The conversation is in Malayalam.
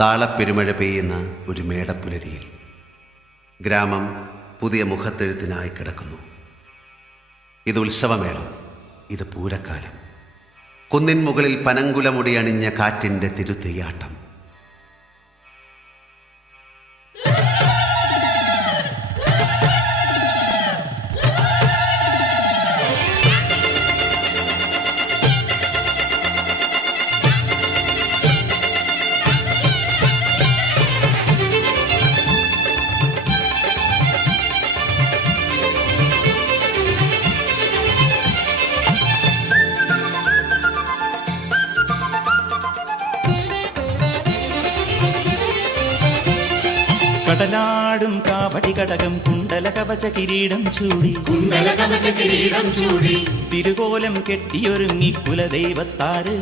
താളപ്പെരുമഴ പെയ്യുന്ന ഒരു മേടപ്പുലരിയിൽ ഗ്രാമം പുതിയ മുഖത്തെഴുത്തിനായി കിടക്കുന്നു. ഇത് ഉത്സവമേളം, ഇത് പൂരക്കാലം. കുന്നിൻ മുകളിൽ പനങ്കുലമുടിയണിഞ്ഞ കാറ്റിൻ്റെ തിരുതെയ്യാട്ടം. കടലാടും കാവടി കടകം കുണ്ടല കവച കിരീടം ചൂടി തിരുകോലം കെട്ടിയൊരുങ്ങി കുലദൈവത്താറ്